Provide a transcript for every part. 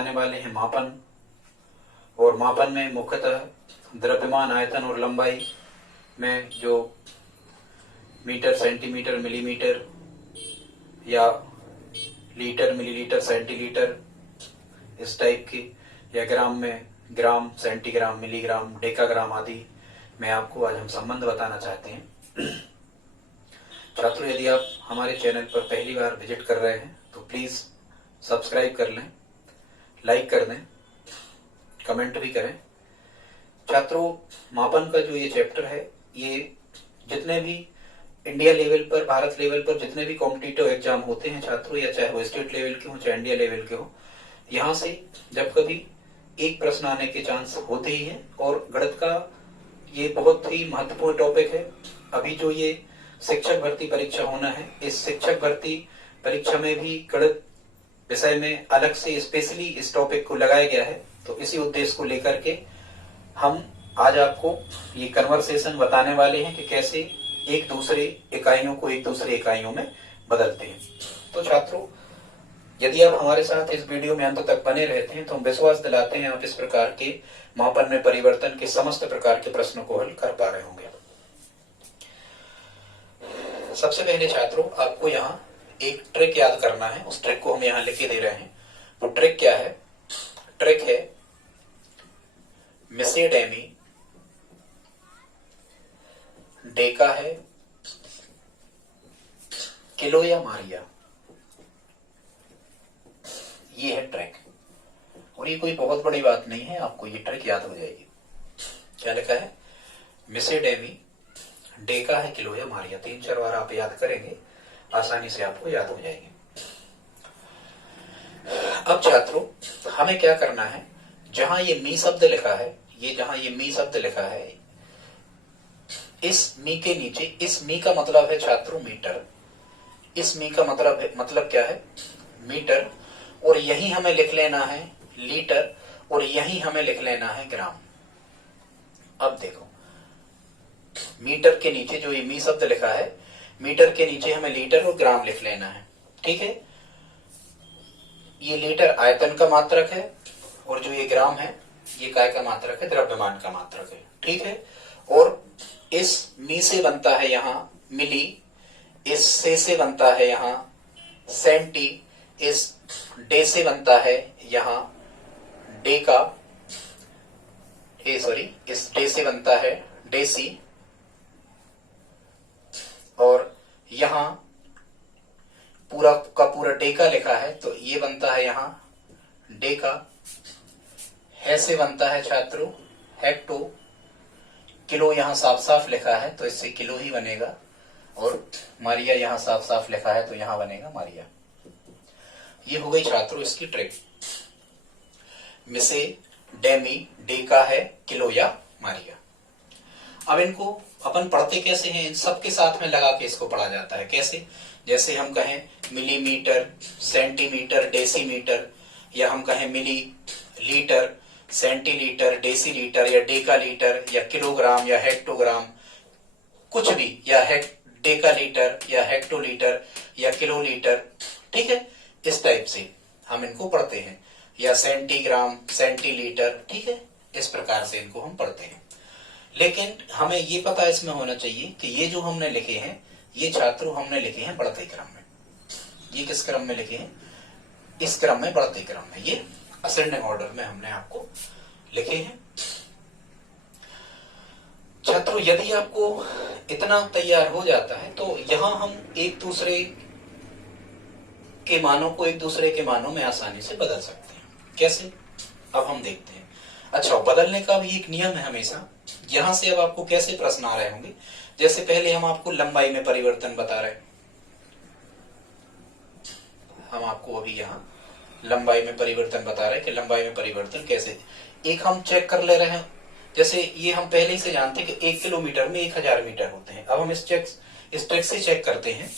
बताने वाले हैं मापन। और मापन में मुख्यतः द्रव्यमान, आयतन और लंबाई में जो मीटर, सेंटीमीटर, मिलीमीटर या लीटर, मिलीलीटर, सेंटीलीटर इस टाइप की, या ग्राम में ग्राम, सेंटीग्राम, मिलीग्राम, डेकाग्राम आदि में आपको आज हम संबंध बताना चाहते हैं। छात्रों, यदि आप हमारे चैनल पर पहली बार विजिट कर रहे हैं तो प्लीज सब्सक्राइब कर लें, लाइक कर दें, कमेंट भी करें। छात्रों, मापन का जो ये चैप्टर है, ये जितने भी इंडिया लेवल पर, भारत लेवल पर जितने भी कॉम्पिटिटिव एग्जाम होते हैं छात्रों, या चाहे वो स्टेट लेवल के हो चाहे इंडिया लेवल के हो, यहाँ से जब कभी एक प्रश्न आने के चांस होते ही हैं। और गणित का ये बहुत ही महत्वपूर्ण टॉपिक है। अभी जो ये शिक्षक भर्ती परीक्षा होना है, इस शिक्षक भर्ती परीक्षा में भी गणित विषय में अलग से स्पेशली इस टॉपिक को लगाया गया है। तो इसी उद्देश्य को लेकर के हम आज आपको ये कन्वर्सेशन बताने वाले हैं कि कैसे एक दूसरे इकाइयों को एक दूसरे इकाइयों में बदलते हैं। तो छात्रों, यदि आप हमारे साथ इस वीडियो में अंत तक बने रहते हैं तो हम विश्वास दिलाते हैं आप इस प्रकार के मापन में परिवर्तन के समस्त प्रकार के प्रश्नों को हल कर पा रहे होंगे। सबसे पहले छात्रों, आपको यहाँ एक ट्रिक याद करना है। उस ट्रिक को हम यहाँ लिखे दे रहे हैं। वो ट्रिक क्या है? ट्रिक है मिसे डेमी, डेका है, किलो या मारिया। ये है ट्रिक। और ये कोई बहुत बड़ी बात नहीं है, आपको ये ट्रिक याद हो जाएगी। क्या लिखा है? मिसे डेमी, डेका है, किलो या मारिया। 3-4 बार आप याद करेंगे, आसानी से आपको याद हो जाएगी। अब छात्रों, हमें क्या करना है? जहां ये मी शब्द लिखा है, जहां ये मी शब्द लिखा है, इस मी के नीचे, इस मी का मतलब है छात्रों मीटर। इस मी का मतलब क्या है? मीटर। और यही हमें लिख लेना है लीटर, और यही हमें लिख लेना है ग्राम। अब देखो, मीटर के नीचे जो ये मी शब्द लिखा है, मीटर के नीचे हमें लीटर और ग्राम लिख लेना है। ठीक है? ये लीटर आयतन का मात्रक है, और जो ये ग्राम है, ये काय का मात्रक है? द्रव्यमान का मात्रक है। ठीक है? और इस मी से बनता है यहां मिली, इस से बनता है यहां सेंटी, इस डे से बनता है यहां डेका, इस डे से बनता है डेसी, और यहां पूरा का पूरा डेका लिखा है तो ये बनता है यहां डेका। है से बनता है छात्रों हेक्टो। किलो यहां साफ साफ लिखा है तो इससे किलो ही बनेगा, और मारिया यहां साफ साफ लिखा है तो यहां बनेगा मारिया। ये हो गई छात्रों इसकी ट्रिक। मिसे, डेमी, डेका है, किलो या मारिया। अब इनको अपन पढ़ते कैसे हैं? इन सबके साथ में लगा के इसको पढ़ा जाता है। कैसे? जैसे हम कहें मिलीमीटर, सेंटीमीटर, डेसीमीटर, या हम कहें मिली लीटर, सेंटीलीटर, डेसीलीटर, या डेका लीटर, या किलोग्राम, या हेक्टोग्राम, कुछ भी, या डेका लीटर, या हेक्टोलीटर, या किलोलीटर। ठीक है? इस टाइप से हम इनको पढ़ते हैं, या सेंटीग्राम, सेंटीलीटर। ठीक है? इस प्रकार से इनको हम पढ़ते हैं। लेकिन हमें ये पता इसमें होना चाहिए कि ये जो हमने लिखे हैं, ये छात्रों हमने लिखे हैं बढ़ते क्रम में। ये किस क्रम में लिखे हैं? इस क्रम में, बढ़ते क्रम में। ये असेंडिंग ऑर्डर में हमने आपको लिखे हैं। छात्रों, यदि आपको इतना तैयार हो जाता है तो यहां हम एक दूसरे के मानों को एक दूसरे के मानों में आसानी से बदल सकते हैं। कैसे? अब हम देखते हैं। अच्छा, बदलने का भी एक नियम है हमेशा। यहां से अब आपको कैसे प्रश्न आ रहे होंगे? जैसे पहले हम आपको लंबाई में परिवर्तन बता रहे हैं, हम आपको अभी यहाँ लंबाई में परिवर्तन बता रहे हैं कि लंबाई में परिवर्तन कैसे। एक हम चेक कर ले रहे हैं, जैसे ये हम पहले ही से जानते हैं कि 1 किलोमीटर में 1000 मीटर होते हैं। अब हम इस ट्रिक से चेक करते हैं।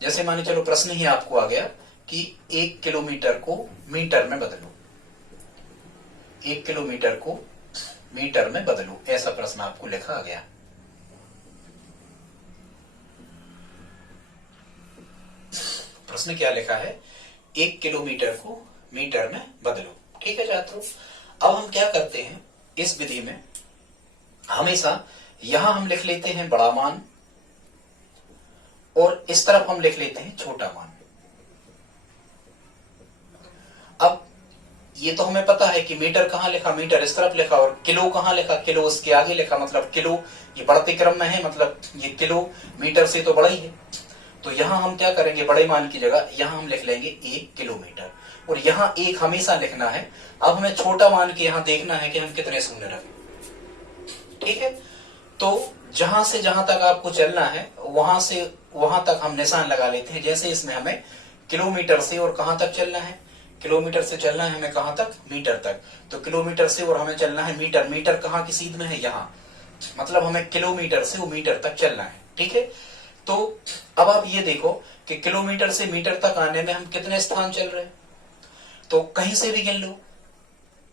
जैसे माने चलो प्रश्न ही आपको आ गया कि 1 किलोमीटर को मीटर में बदलो, 1 किलोमीटर को मीटर में बदलो, ऐसा प्रश्न आपको लिखा आ गया। प्रश्न क्या लिखा है? 1 किलोमीटर को मीटर में बदलो। ठीक है छात्रों, अब हम क्या करते हैं इस विधि में, हमेशा यहां हम लिख लेते हैं बड़ा मान और इस तरफ हम लिख लेते हैं छोटा मान। अब ये तो हमें पता है कि मीटर कहां लिखा, मीटर इस तरफ लिखा, और किलो कहां लिखा, किलो उसके आगे लिखा, मतलब किलो ये बढ़ते क्रम में है, मतलब ये किलो मीटर से तो बड़ा ही है। तो यहां हम क्या करेंगे, बड़े मान की जगह यहां हम लिख लेंगे 1 किलोमीटर, और यहां 1 हमेशा लिखना है। अब हमें छोटा मान के यहां देखना है कि हम कितने शून्य रखें। ठीक है, तो जहां से जहां तक आपको चलना है वहां से वहां तक हम निशान लगा लेते हैं। जैसे इसमें हमें किलोमीटर से और कहां तक चलना है, किलोमीटर से चलना है हमें कहां तक, मीटर तक। तो किलोमीटर से और हमें चलना है मीटर, मीटर कहां की सीध में है, यहाँ, मतलब हमें किलोमीटर से वो मीटर तक चलना है। ठीक है, तो अब आप ये देखो कि किलोमीटर से मीटर तक आने में हम कितने स्थान चल रहे हैं, तो कहीं से भी गिन लो।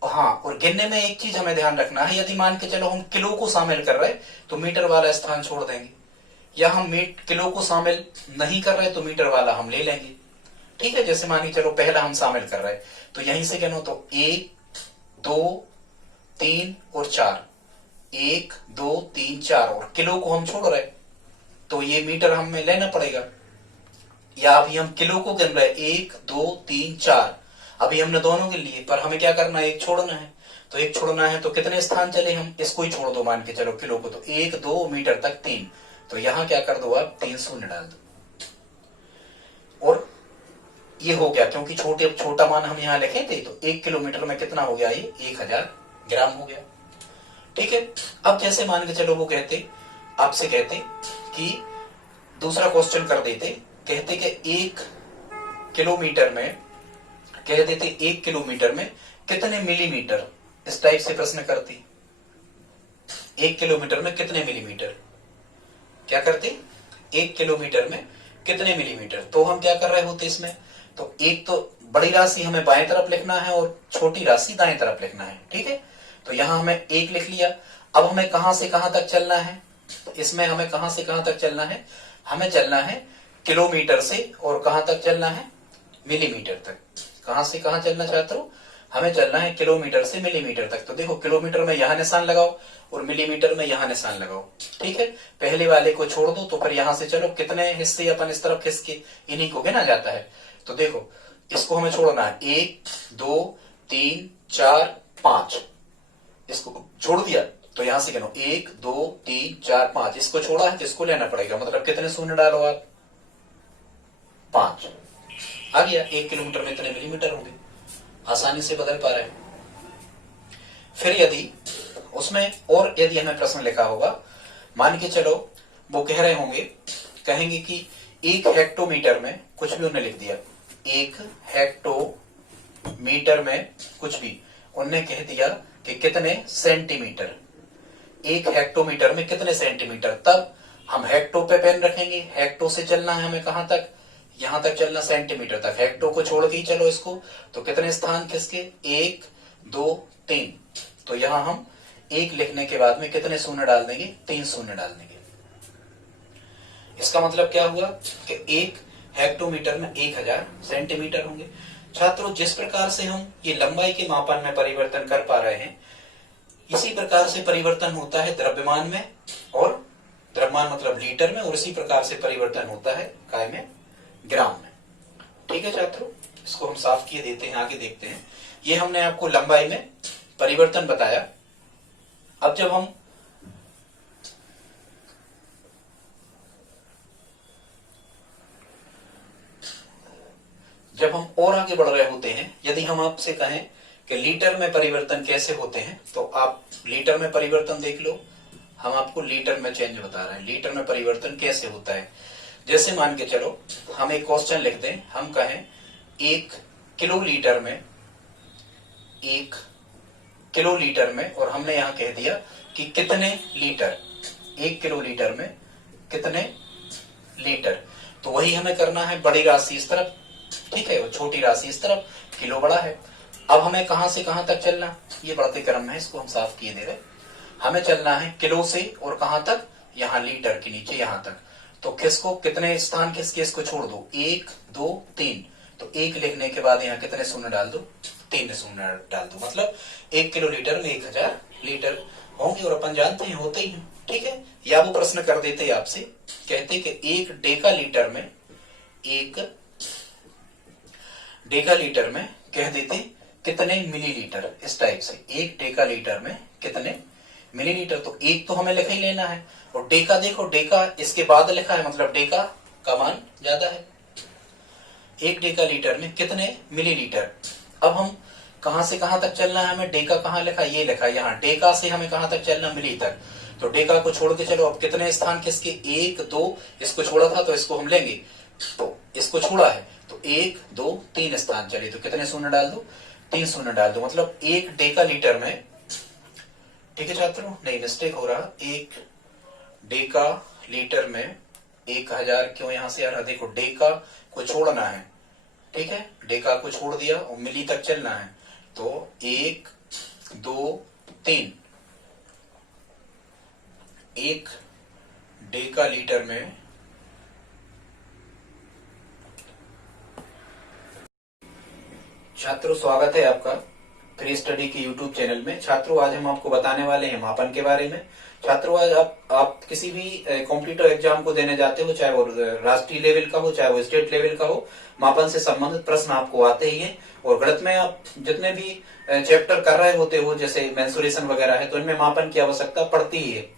हाँ, और गिनने में एक चीज हमें ध्यान रखना है, यदि मान के चलो हम किलो को शामिल कर रहे तो मीटर वाला स्थान छोड़ देंगे, या हम किलो को शामिल नहीं कर रहे तो मीटर वाला हम ले लेंगे। ठीक है, जैसे मानिए चलो पहला हम शामिल कर रहे हैं तो यहीं से गिनो, तो 1 2 3 और 4, 1 2 3 4, और किलो को हम छोड़ रहे तो ये मीटर हमें लेना पड़ेगा। या अभी हम किलो को गिन रहे 1 2 3 4, अभी हमने दोनों गिन लिए, पर हमें क्या करना है, एक छोड़ना है। तो एक छोड़ना है तो कितने स्थान चले हम, इसको ही छोड़ दो मान के चलो किलो को, तो 1 2 मीटर तक 3, तो यहां क्या कर दो आप 3 शून्य डाल दो, और ये हो गया, क्योंकि छोटा मान हम यहाँ लिखे थे, तो 1 किलोमीटर में कितना हो गया, ये 1000 ग्राम हो गया। ठीक है, अब जैसे मान के चलो वो कहते, आपसे कहते कि दूसरा क्वेश्चन कर देते, कहते कि 1 किलोमीटर में, कह देते 1 किलोमीटर में कितने मिलीमीटर, इस टाइप से प्रश्न करते, 1 किलोमीटर में कितने मिलीमीटर, क्या करते 1 किलोमीटर में कितने मिलीमीटर। तो हम क्या कर रहे होते इसमें, तो एक तो बड़ी राशि हमें बाएं तरफ लिखना है और छोटी राशि दाएं तरफ लिखना है। ठीक है, तो यहां हमें 1 लिख लिया। अब हमें कहां से कहां तक चलना है, तो इसमें हमें कहां से कहां तक चलना है, हमें चलना है किलोमीटर से, और कहां तक चलना है, मिलीमीटर तक। कहां से कहां चलना चाहते हो, हमें चलना है किलोमीटर से मिलीमीटर तक। तो देखो किलोमीटर में यहां निशान लगाओ और मिलीमीटर में यहां निशान लगाओ। ठीक है, पहले वाले को छोड़ दो, तो फिर यहां से चलो कितने हिस्से अपन इस तरफ खिसके, इन्हीं को गिना जाता है। तो देखो इसको हमें छोड़ना है, 1 2 3 4 5, इसको छोड़ दिया तो यहां से गिनो 1 2 3 4 5, इसको छोड़ा है, किसको लेना पड़ेगा, मतलब कितने शून्य डालो आप, 5 आ गया। 1 किलोमीटर में इतने मिलीमीटर होंगे, आसानी से बदल पा रहे हैं। फिर यदि उसमें और यदि हमें प्रश्न लिखा होगा, मान के चलो वो कह रहे होंगे, कहेंगे कि 1 हेक्टोमीटर में, कुछ भी उन्होंने लिख दिया, 1 हेक्टोमीटर में कुछ भी, उन्होंने कह दिया कि कितने सेंटीमीटर, 1 हेक्टोमीटर में कितने सेंटीमीटर, तब हम हेक्टो पे पेन रखेंगे। हेक्टो से चलना है हमें कहां तक, यहां तक चलना, सेंटीमीटर तक। हेक्टो को छोड़ के ही चलो इसको, तो कितने स्थान किसके, 1 2 3, तो यहां हम 1 लिखने के बाद में कितने शून्य डाल देंगे, 3 शून्य डाल देंगे। इसका मतलब क्या हुआ कि 1 हेक्टोमीटर में 1000 सेंटीमीटर होंगे। छात्रों, जिस प्रकार से हम ये लंबाई के मापन में परिवर्तन कर पा रहे हैं, इसी प्रकार से परिवर्तन होता है द्रव्यमान में, और द्रव्यमान मतलब लीटर में, और इसी प्रकार से परिवर्तन होता है काय में, ग्राम में। ठीक है छात्रों, इसको हम साफ किए देते हैं, आगे देखते हैं। ये हमने आपको लंबाई में परिवर्तन बताया। अब जब हम और आगे बढ़ रहे होते हैं, यदि हम आपसे कहें कि लीटर में परिवर्तन कैसे होते हैं, तो आप लीटर में परिवर्तन देख लो। हम आपको लीटर में चेंज बता रहे हैं, लीटर में परिवर्तन कैसे होता है। जैसे मान के चलो हम एक क्वेश्चन लिख दें, हम कहें 1 किलोलीटर में, 1 किलोलीटर में, और हमने यहां कह दिया कि कितने लीटर, 1 किलोलीटर में कितने लीटर। तो वही हमें करना है, बड़ी राशि इस तरफ, ठीक है, और छोटी राशि इस तरफ, किलो बड़ा है। अब हमें कहां से कहां तक चलना, ये बढ़ते क्रम है, इसको हम साफ किए दे रहे। हमें चलना है किलो से और कहां तक, यहां लीटर के नीचे यहां तक। तो किसको, कितने स्थान किसके, इसको छोड़ दो, 1 2 3, तो 1 लिखने के बाद यहाँ कितने शून्य डाल दो, 3 शून्य डाल दो, मतलब 1 किलो लीटर में 1000 लीटर होंगे, और अपन जानते हैं होते ही हैं, ठीक है। या वो प्रश्न कर देते आपसे, कहते कि 1 डेका लीटर में, 1 डेका लीटर में कह देते कितने मिलीलीटर, इस टाइप से 1 डेका लीटर में कितने मिलीलीटर। तो 1 तो हमें लिखा ही लेना है, और डेका देखो, डेका इसके बाद लिखा है, मतलब डेका का मान ज्यादा है। 1 डेका लीटर में कितने मिलीलीटर। अब हम कहां से कहां तक चलना है, हमें डेका कहां लिखा, ये लिखा है यहाँ, डेका से हमें कहां तक चलना, मिली तक। तो डेका को छोड़ के चलो, अब कितने स्थान किसके, 1 2, इसको छोड़ा था तो इसको हम लेंगे, तो इसको छोड़ा है तो 1 2 3 स्थान चले, तो कितने शून्य डाल दो, 3 शून्य डाल दो, मतलब 1 डेका लीटर में, ठीक है छात्रों, नहीं मिस्टेक हो रहा, 1 डेका लीटर में 1000, क्यों यहां से आ रहा, देखो डेका को छोड़ना है, ठीक है, डेका को छोड़ दिया और मिली तक चलना है, तो 1 2 3, 1 डेका लीटर में छात्रों स्वागत है आपका प्री स्टडी के यूट्यूब चैनल में। छात्रों आज हम आपको बताने वाले हैं मापन के बारे में। छात्रों आज आप किसी भी कॉम्पिटिटिव एग्जाम को देने जाते हो, चाहे वो राष्ट्रीय लेवल का हो चाहे वो स्टेट लेवल का हो, मापन से संबंधित प्रश्न आपको आते ही हैं। और गणित में आप जितने भी चैप्टर कर रहे होते हो, जैसे मेंसुरेशन वगैरह है, तो इनमें मापन की आवश्यकता पड़ती ही है,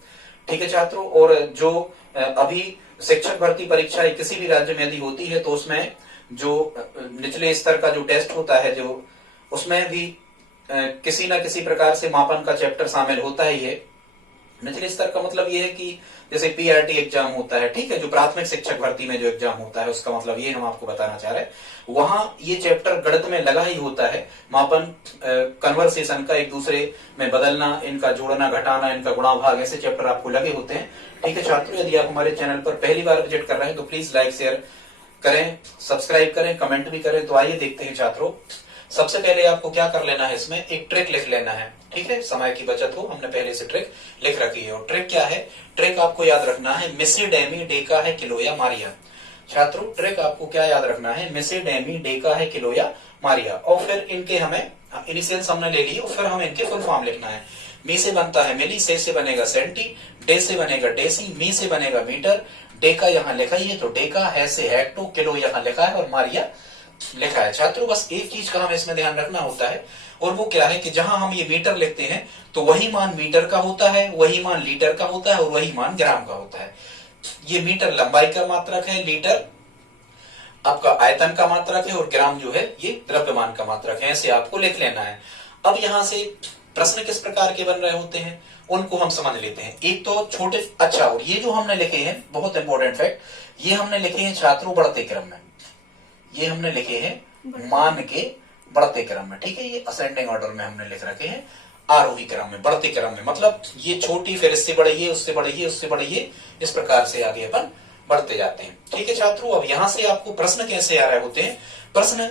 ठीक है छात्रों। और जो अभी शिक्षक भर्ती परीक्षा किसी भी राज्य में यदि होती है तो उसमें जो निचले स्तर का जो टेस्ट होता है, जो उसमें भी किसी ना किसी प्रकार से मापन का चैप्टर शामिल होता ही है। निचले स्तर का मतलब ये है कि जैसे पीआरटी एग्जाम होता है, ठीक है, जो प्राथमिक शिक्षक भर्ती में जो एग्जाम होता है, उसका मतलब ये हम आपको बताना चाह रहे हैं, वहां ये चैप्टर गणित में लगा ही होता है। मापन, कन्वर्सेशन का एक दूसरे में बदलना, इनका जोड़ना घटाना, इनका गुणा भाग, ऐसे चैप्टर आपको लगे होते हैं, ठीक है छात्रों। यदि आप हमारे चैनल पर पहली बार विजिट कर रहे हैं तो प्लीज लाइक शेयर करें, सब्सक्राइब करें, कमेंट भी करें। तो आइए देखते हैं छात्रों, सबसे पहले आपको क्या कर लेना है, इसमें एक ट्रिक लिख लेना है, ठीक है, समय की बचत हो, हमने पहले से ट्रिक लिख रखी है। और ट्रिक क्या है, ट्रिक आपको याद रखना है, मिसे डेमी डेका है किलो या मारिया। छात्रों ट्रिक आपको क्या याद रखना है, मिसे डेमी डेका है किलो या मारिया, और फिर इनके हमें इनिशियल्स हमने ले लिए, और फिर हमें इनके फुल फॉर्म लिखना है। मी से बनता है मिली, से बनेगा सेंटी, डे से बनेगा डेसी, मी से बनेगा मीटर, डेका यहाँ लिखा ही है तो डेका, है से हेक्टो, किलो यहाँ लिखा है और मारिया लिखा है। छात्रों बस एक चीज का हमें इसमें ध्यान रखना होता है, और वो क्या है कि जहां हम ये मीटर लिखते हैं तो वही मान मीटर का होता है, वही मान लीटर का होता है, और वही मान ग्राम का होता है। ये मीटर लंबाई का मात्रक है, लीटर आपका आयतन का मात्रक है, और ग्राम जो है ये द्रव्यमान का मात्रक है, ऐसे आपको लिख लेना है। अब यहां से प्रश्न किस प्रकार के बन रहे होते हैं उनको हम समझ लेते हैं। एक तो छोटे, अच्छा, और ये जो हमने लिखे हैं बहुत इंपॉर्टेंट फैक्ट, ये हमने लिखे हैं छात्रों बढ़ते क्रम में, ये हमने लिखे हैं मान के बढ़ते क्रम में, ठीक है, ये असेंडिंग ऑर्डर में हमने लिख रखे हैं, आरोही क्रम में, बढ़ते क्रम में, मतलब ये छोटी, फिर इससे बढ़िए, उससे बढ़िए, उससे बढ़िए, इस प्रकार से आगे अपन बढ़ते जाते हैं, ठीक है छात्रों। अब यहां से आपको प्रश्न कैसे आ रहे होते हैं, प्रश्न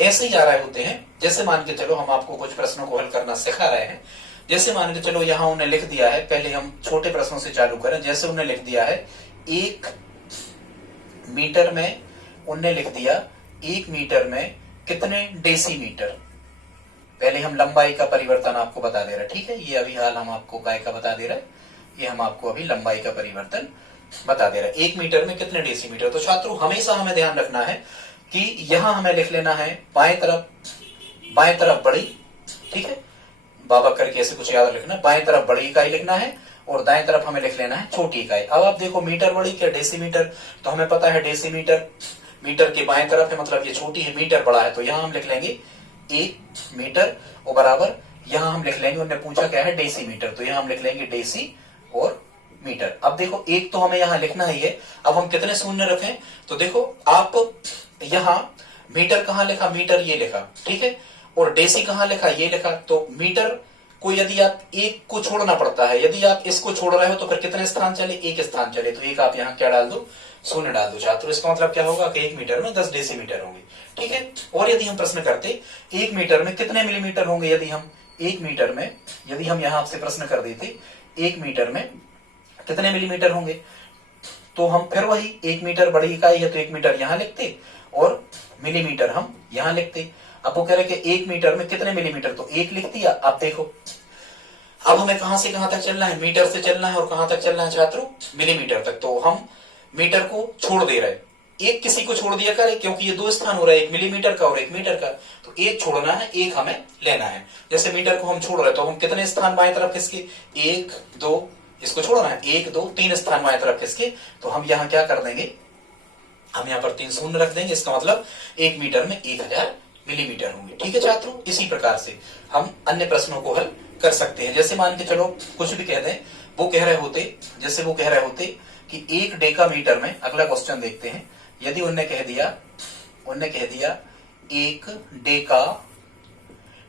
ऐसे ही आ रहे होते हैं, जैसे मान के चलो हम आपको कुछ प्रश्नों को हल करना सिखा रहे हैं। जैसे मान के चलो यहाँ उन्हें लिख दिया है, पहले हम छोटे प्रश्नों से चालू करें। जैसे उन्हें लिख दिया है 1 मीटर में, उन्हें लिख दिया 1 मीटर में कितने डेसीमीटर। पहले हम लंबाई का परिवर्तन आपको बता दे रहे, ठीक है, ये अभी हाल हम आपको काय का बता दे रहे, ये हम आपको अभी लंबाई का परिवर्तन बता दे रहे, 1 मीटर में कितने डेसीमीटर। तो छात्रों हमेशा हमें ध्यान रखना है कि यहां हमें लिख लेना है बाएं तरफ बड़ी, ठीक है, बाबा करके ऐसे कुछ याद रखना, बाएं तरफ बड़ी इकाई लिखना है और दाएं तरफ हमें लिख लेना है छोटी इकाई। अब आप देखो मीटर बड़ी क्या डेसीमीटर, तो हमें पता है डेसीमीटर मीटर के बाएं तरफ है, मतलब ये छोटी है, मीटर बड़ा है, तो यहां हम लिख लेंगे 1 मीटर, और बराबर यहां हम लिख लेंगे, उन्होंने पूछा क्या है डेसीमीटर, तो यहां हम लिख लेंगे डेसी और मीटर। अब देखो एक तो हमें यहां लिखना ही है, अब हम कितने शून्य रखें, तो देखो आप यहां मीटर कहां लिखा, मीटर ये लिखा, ठीक है, और डेसी कहां लिखा, ये लिखा, तो मीटर को यदि आप एक को छोड़ना पड़ता है, यदि आप इसको छोड़ रहे हो तो फिर कितने स्थान चले, एक स्थान चले, तो एक आप यहाँ क्या डाल दो, शून्य डाल दो छात्रों। इसका मतलब क्या होगा कि 1 मीटर में 10 डेसीमीटर होंगे, ठीक है। और यदि हम प्रश्न करते 1 मीटर में कितने मिलीमीटर होंगे, यदि हम 1 मीटर में, यदि हम यहाँ आपसे प्रश्न कर देते 1 मीटर में कितने मिलीमीटर होंगे, तो हम फिर वही 1 मीटर बड़ी इकाई है तो 1 मीटर यहां लिखते, और मिलीमीटर हम यहां लिखते। अब वो कह रहे कि 1 मीटर में कितने मिलीमीटर, तो 1 लिख दिया। अब देखो अब हमें कहां से कहां तक चलना है, मीटर से चलना है और कहां तक चलना है छात्रों, मिलीमीटर तक। तो हम मीटर को छोड़ दे रहे, एक किसी को छोड़ दिया करें, क्योंकि ये 2 स्थान हो रहा है, एक मिलीमीटर का और एक मीटर का। तो एक छोड़ना है, एक हमें लेना है। जैसे मीटर को हम छोड़ रहे, तो हम कितने स्थान बाएं तरफ खिसके, 1 2, इसको छोड़ना है 1 2 3 स्थान बाएं तरफ खिसके। तो हम यहाँ क्या कर देंगे, हम यहाँ पर 3 शून्य रख देंगे। इसका मतलब 1 मीटर में 1000 मिलीमीटर होंगे। ठीक है छात्रों, इसी प्रकार से हम अन्य प्रश्नों को हल कर सकते हैं। जैसे मान के चलो कुछ भी कह दें, वो कह रहे होते, जैसे वो कह रहे होते कि 1 डेकामीटर में, अगला क्वेश्चन देखते हैं, यदि उनने कह दिया 1 डेका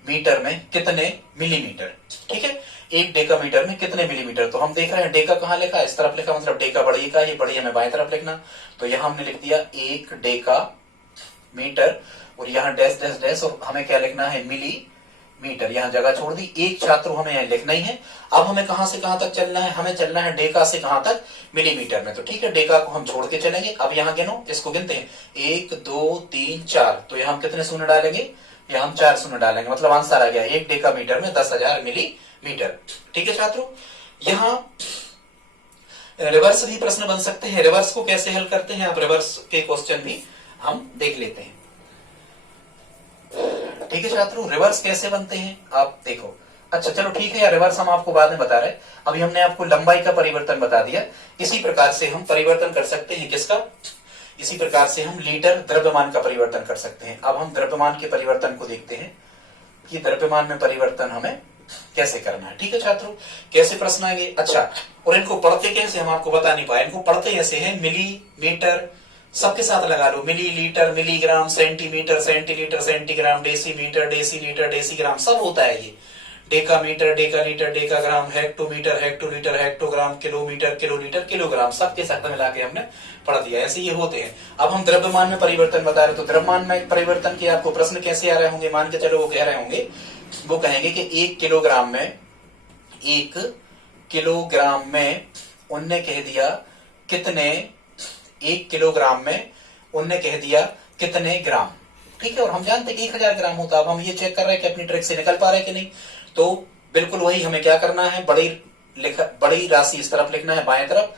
मीटर में कितने मिलीमीटर। ठीक है, 1 डेकामीटर में कितने मिलीमीटर। तो हम देख रहे हैं डेका कहां लिखा है, इस तरफ लिखा, मतलब डेका बड़ी का, ये बड़ी हमें बाएं तरफ लिखना। तो यहां हमने लिख दिया 1 डेका मीटर और यहाँ डैश डैश डैश, और हमें क्या लिखना है, मिलीमीटर। यहाँ जगह छोड़ दी, एक छात्र हमें यहाँ लिखना ही है। अब हमें कहां से कहां तक चलना है, हमें चलना है डेका से कहां तक, मिलीमीटर में। तो ठीक है, डेका को हम छोड़ के चलेंगे। अब यहाँ गिनो, इसको गिनते हैं, 1 2 3 4। तो यहाँ हम कितने शून्य डालेंगे, यहाँ हम 4 शून्य डालेंगे, मतलब आंसर आ गया 1 डेकामीटर में 10,000 मिलीमीटर। ठीक है छात्रों, यहाँ रिवर्स भी प्रश्न बन सकते हैं। रिवर्स को कैसे हल करते हैं, आप रिवर्स के क्वेश्चन भी हम देख लेते हैं। ठीक है छात्रों, रिवर्स कैसे बनते हैं आप देखो। अच्छा चलो ठीक है यार, रिवर्स हम आपको बाद में बता रहे हैं। अभी हमने आपको लंबाई का परिवर्तन बता दिया। इसी प्रकार से हम परिवर्तन कर सकते हैं, किसका, इसी प्रकार से हम लीटर द्रव्यमान का परिवर्तन कर सकते हैं। अब हम द्रव्यमान के परिवर्तन को देखते हैं कि द्रव्यमान में परिवर्तन हमें कैसे करना है। ठीक है छात्रों, कैसे प्रश्न आएंगे। अच्छा, और इनको पढ़ते कैसे हम आपको बता नहीं पाए। इनको पढ़ते ऐसे हैं, मिलीमीटर सबके साथ लगा लो, millilitre, milligram, centimetre, centilitre, centigram, decimetre, decilitre, decigram, सब होता है ये। Decametre, decalitre, decagram, hectometre, hectolitre, hectogram, kilometre, kilolitre, kilogram, सबके साथ मिला के हमने पढ़ दिया। ऐसे ये होते हैं। अब हम द्रव्यमान में परिवर्तन बता रहे, तो द्रव्यमान में परिवर्तन के आपको प्रश्न कैसे आ रहे होंगे। मान के चलो वो कह रहे होंगे, वो कहेंगे कि 1 किलोग्राम में उनने कह दिया कितने, 1 किलोग्राम में उनने कह दिया कितने ग्राम। ठीक है, और हम जानते हैं कि 1000 ग्राम होता है। अब हम ये चेक कर रहे हैं कि अपनी ट्रिक से निकल पा रहे हैं कि नहीं। तो बिल्कुल वही हमें क्या करना है, बड़ी राशि इस तरफ लिखना है बाएं तरफ,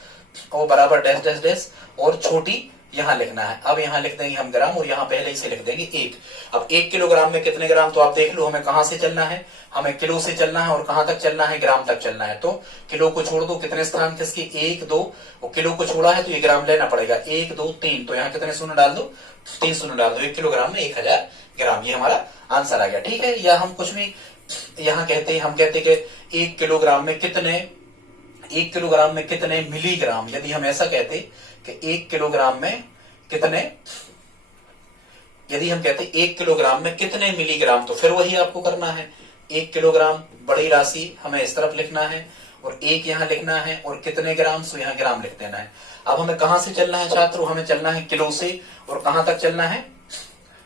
और बराबर डैश डैश डैश, और छोटी यहां लिखना है। अब यहां लिख देंगे हम ग्राम, और यहां पहले ही से लिख देंगे 1। अब 1 किलोग्राम में कितने ग्राम, तो आप देख लो हमें कहां से चलना है, हमें किलो से चलना है, और कहां तक चलना है, ग्राम तक चलना है। तो किलो को छोड़ दो, कितने स्थान किसके, 1 2, और किलो को छोड़ा है तो ये ग्राम लेना पड़ेगा, 1 2 3। तो यहाँ कितने शून्य डाल दो, 3 शून्य डाल दो। 1 किलोग्राम में 1000 ग्राम, ये हमारा आंसर आ गया। ठीक है, या हम कुछ भी यहाँ कहते हैं, हम कहते हैं कि 1 किलोग्राम में कितने मिलीग्राम। यदि हम ऐसा कहते कि 1 किलोग्राम में कितने, यदि हम कहते 1 किलोग्राम में कितने मिलीग्राम, तो फिर वही आपको करना है। 1 किलोग्राम बड़ी राशि हमें इस तरफ लिखना है, और 1 यहाँ लिखना है, और कितने ग्राम, सो यहाँ ग्राम लिख देना है। अब हमें कहां से चलना है छात्रों, हमें चलना है किलो से, और कहां तक चलना है,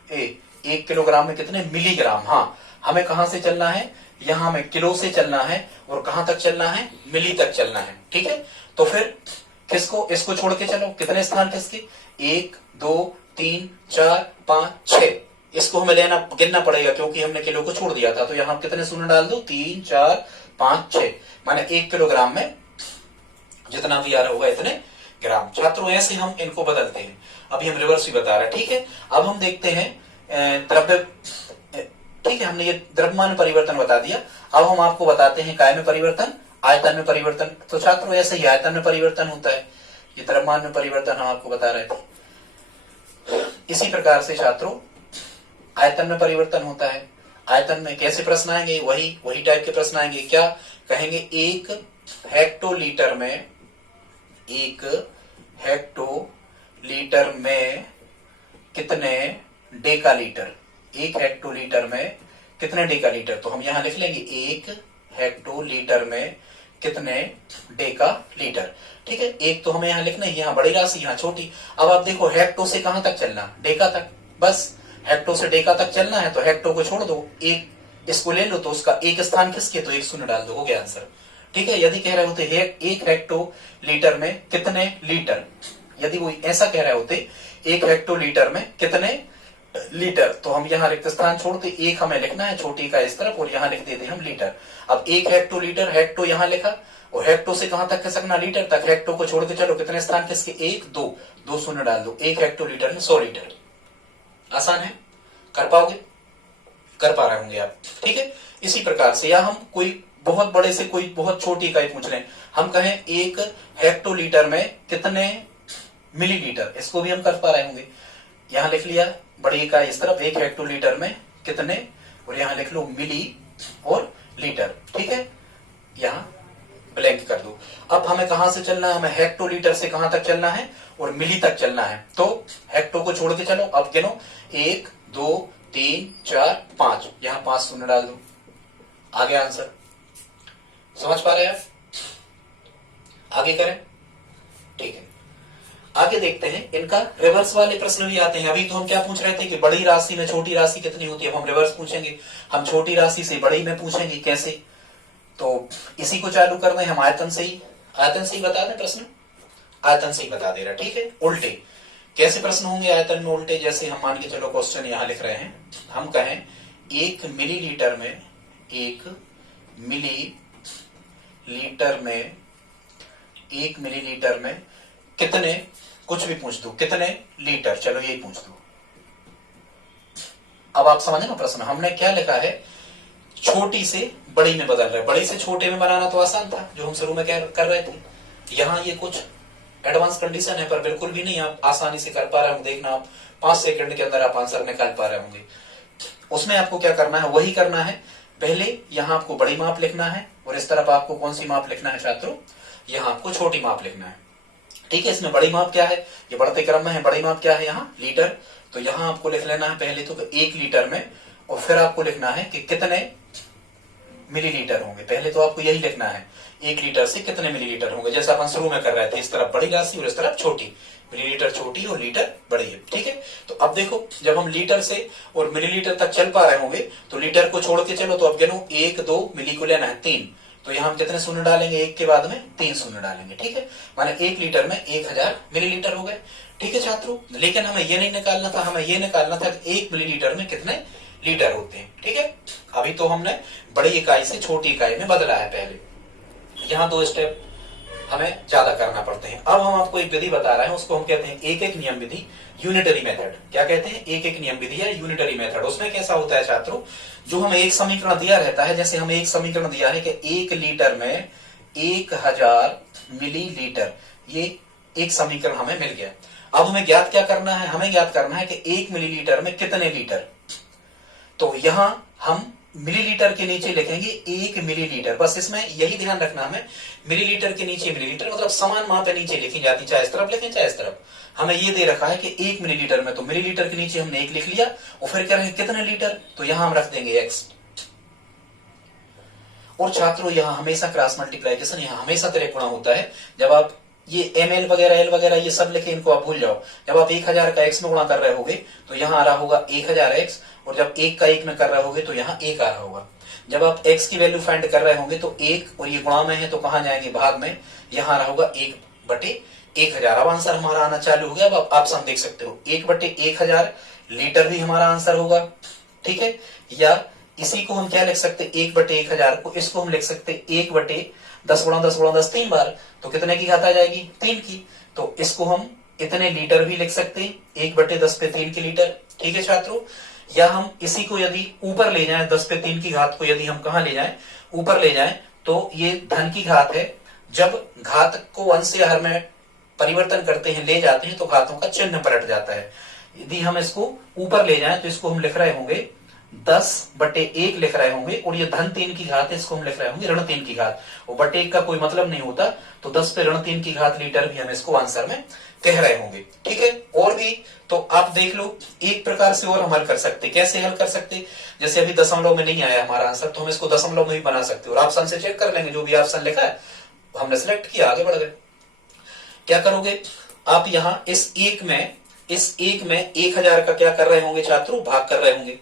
1 किलोग्राम में कितने मिलीग्राम। हाँ, हमें कहां से चलना है, यहाँ हमें किलो से चलना है, और कहां तक चलना है, मिली तक चलना है। ठीक है, तो फिर किसको, इसको छोड़ के चलो, कितने स्थान किसके, 1 2 3 4 5 6। इसको हमें गिनना पड़ेगा, क्योंकि हमने किलो को छोड़ दिया था। तो यहाँ कितने शून्य डाल दो, 3 4 5 6, माने 1 किलोग्राम में जितना भी आ रहा होगा इतने ग्राम। छात्रों ऐसे हम इनको बदलते हैं। अभी हम रिवर्स भी बता रहे हैं। ठीक है, अब हम देखते हैं द्रव्य। ठीक है, हमने ये द्रव्यमान में परिवर्तन बता दिया। अब हम आपको बताते हैं काय में परिवर्तन, आयतन में परिवर्तन। तो छात्रों ऐसे ही आयतन में परिवर्तन होता है, ये द्रव्यमान में परिवर्तन हम आपको बता रहे थे। इसी प्रकार से छात्रों आयतन में परिवर्तन होता है। आयतन में कैसे प्रश्न आएंगे, वही टाइप के प्रश्न आएंगे। क्या कहेंगे, 1 हेक्टोलीटर में कितने डेकालीटर, 1 हेक्टोलीटर में कितने डेकालीटर। तो हम यहां लिख लेंगे 1 हेक्टोलीटर में कितने डेकालीटर। ठीक है, एक तो हमें यहाँ लिखना है, यहाँ बड़ी राशि, यहाँ छोटी। अब आप देखो हेक्टो से कहां तक चलना, डेका तक। बस हेक्टो से डेका तक चलना है, तो हेक्टो को छोड़ दो, एक इसको ले लो, तो उसका एक स्थान किसके, तो 1 शून्य डाल दो, हो गया आंसर। ठीक है, यदि कह रहे होते 1 हेक्टो लीटर में कितने लीटर, यदि वो ऐसा कह रहे होते 1 हेक्टोलीटर में कितने लीटर, तो हम यहाँ रिक्त स्थान छोड़ते, एक हमें लिखना है छोटी का इस तरफ और यहाँ लिख देते हम लीटर। अब 1 हेक्टोलीटर, हेक्टो यहाँ लिखा और हेक्टो से कहां तक खसकना, लीटर तक। हेक्टो को छोड़ के चलो कितने स्थान किसके, 1 2, 2 शून्य डाल दो, 1 हेक्टोलीटर में 100 लीटर। आसान है, कर पाओगे, कर पा रहे होंगे आप, ठीक है। इसी प्रकार से या हम कोई बहुत बड़े से कोई बहुत छोटी इकाई पूछ रहे हैं, हम कहें 1 हेक्टोलीटर में कितने मिलीलीटर, इसको भी हम कर पा रहे होंगे। यहां लिख लिया बड़ी इकाई इस तरफ, 1 हेक्टोलीटर में कितने, और यहां लिख लो मिली और लीटर, ठीक है। यहां ब्लैंक कर दो। अब हमें कहां से चलना है, हमें हेक्टोलीटर से कहां तक चलना है और मिली तक चलना है। तो हेक्टो को छोड़ के चलो, अब गिनो 1 2 3 4 5, यहां 5 शून्य डाल दो, आ गया आंसर। समझ पा रहे हैं आप, आगे करें, ठीक है। आगे देखते हैं, इनका रिवर्स वाले प्रश्न भी आते हैं। अभी तो हम क्या पूछ रहे थे कि बड़ी राशि में छोटी राशि कितनी होती है, अब हम रिवर्स पूछेंगे, हम छोटी राशि से बड़ी में पूछेंगे, कैसे। तो इसी को चालू कर दें हम आयतन से ही, आयतन से ही बता दें प्रश्न, आयतन से ही बता दे रहा, ठीक है। उल्टे कैसे प्रश्न होंगे आयतन में उल्टे, जैसे हम मान के चलो क्वेश्चन यहां लिख रहे हैं, हम कहें 1 मिलीलीटर में, 1 मिलीलीटर में, 1 मिलीलीटर में कितने, कुछ भी पूछ दो, कितने लीटर, चलो यही पूछ दो। अब आप समझे ना प्रश्न, हमने क्या लिखा है, छोटी से बड़ी में बदल रहे, बड़ी से छोटे में बनाना तो आसान था जो हम शुरू में कर रहे थे। यहां ये कुछ एडवांस कंडीशन है, पर बिल्कुल भी नहीं, आप आसानी से कर पा रहे होंगे, देखना आप 5 सेकंड के अंदर आप आंसर निकाल पा रहे होंगे। उसमें आपको क्या करना है, वही करना है। पहले यहां आपको बड़ी माप लिखना है और इस तरफ आपको कौन सी माप लिखना है छात्रों, यहां आपको छोटी माप लिखना है, ठीक है। इसमें बड़ी माप क्या है, ये बढ़ते क्रम में है, बड़ी माप क्या है यहाँ लीटर, तो यहां आपको लिख लेना है पहले तो 1 लीटर में, और फिर आपको लिखना है कि कितने मिलीलीटर होंगे। पहले तो आपको यही लिखना है 1 लीटर से कितने मिलीलीटर होंगे, जैसे अपन शुरू में कर रहे थे, इस तरफ बड़ी राशि और इस तरफ छोटी, मिलीलीटर छोटी और लीटर बड़ी है, ठीक है। तो अब देखो, जब हम लीटर से और मिलीलीटर तक चल पा रहे होंगे तो लीटर को छोड़ के चलो, तो अब गिनो 1 2, मिली को लेना है 3, तो यहाँ हम कितने शून्य डालेंगे, 1 के बाद में 3 शून्य डालेंगे, ठीक है। माने 1 लीटर में 1000 मिलीलीटर हो गए, ठीक है छात्रों। लेकिन हमें ये नहीं निकालना था, हमें ये निकालना था कि 1 मिलीलीटर में कितने लीटर होते हैं, ठीक है। अभी तो हमने बड़ी इकाई से छोटी इकाई में बदला है पहले, यहाँ 2 स्टेप हमें ज्यादा करना पड़ते हैं। अब हम आपको एक विधि बता रहे हैं, उसको हम कहते हैं एक एक नियम विधि, यूनिटरी मेथड। क्या कहते हैं, एक एक नियम विधि या यूनिटरी मेथड। उसमें कैसा होता है छात्रों, जो हमें एक समीकरण दिया रहता है, जैसे हमें एक समीकरण दिया है कि 1 लीटर में 1000 मिलीलीटर, ये एक समीकरण हमें मिल गया। अब हमें ज्ञात क्या करना है, हमें ज्ञात करना है कि 1 मिलीलीटर में कितने लीटर, तो यहां हम मिलीलीटर के नीचे लिखेंगे 1 मिलीलीटर, बस इसमें यही ध्यान रखना हमें, मिलीलीटर के नीचे मिलीलीटर, मतलब समान माप पे नीचे लिखी जाती, चाहे इस तरफ लिखें चाहे इस तरफ। हमें ये दे रखा है कि 1 मिलीलीटर में, तो मिलीलीटर के नीचे हमने 1 लिख लिया, और फिर कह रहे हैं कितने लीटर, तो यहां हम रख देंगे x। और छात्रों यहां हमेशा क्रॉस मल्टीप्लिकेशन, यहां हमेशा त्रिक गुणा होता है। जब आप ये ml वगैरह l वगैरह ये सब लिखे, इनको आप भूल जाओ। जब आप 1000 का x में गुणा कर रहे होगे तो यहाँ आ रहा होगा 1000x, और जब 1 का 1 में कर रहे होगे तो यहाँ 1 आ रहा होगा। जब आप x की वैल्यू फाइंड कर रहे होंगे तो 1, और ये गुणा में है तो कहां जाएंगे, भाग में, यहाँ आ रहा होगा 1/1000। अब आंसर हमारा आना चालू हो गया। अब आप ऑप्शन देख सकते हो, 1/1000 लीटर भी हमारा आंसर होगा, ठीक है। या इसी को हम क्या लिख सकते, 1/1000 को, इसको हम लिख सकते 1/10 गुणा 10 गुणा 10 3 बार, तो कितने की घात आ जाएगी, 3 की। तो इसको हम इतने लीटर भी लिख सकते हैं, 1/10 पे 3 की लीटर, ठीक है छात्रों। या हम इसी को यदि ऊपर ले जाएं, 10 पे 3 की घात को यदि हम कहां ले जाएं, ऊपर ले जाएं, तो ये धन की घात है। जब घात को अंश या हर में परिवर्तन करते हैं, ले जाते हैं, तो घातों का चिन्ह पलट जाता है। यदि हम इसको ऊपर ले जाएं तो इसको हम लिख रहे होंगे 10/1 लिख रहे होंगे, और ये धन 3 की घात है, इसको हम लिख रहे होंगे ऋण 3 की घात, और बटे 1 का कोई मतलब नहीं होता, तो 10 पे ऋण 3 की घात लीटर भी हम इसको आंसर में कह रहे होंगे, ठीक है। और भी तो आप देख लो, एक प्रकार से और हम हल कर सकते, कैसे हल कर सकते, जैसे अभी दशमलव में नहीं आया हमारा आंसर, तो हम इसको दशमलव में भी बना सकते और ऑप्शन से चेक कर लेंगे, जो भी ऑप्शन लिखा है हमने सिलेक्ट किया, आगे बढ़ गए। क्या करोगे आप, यहाँ इस एक में 1000 का क्या कर रहे होंगे छात्रों, भाग कर रहे होंगे।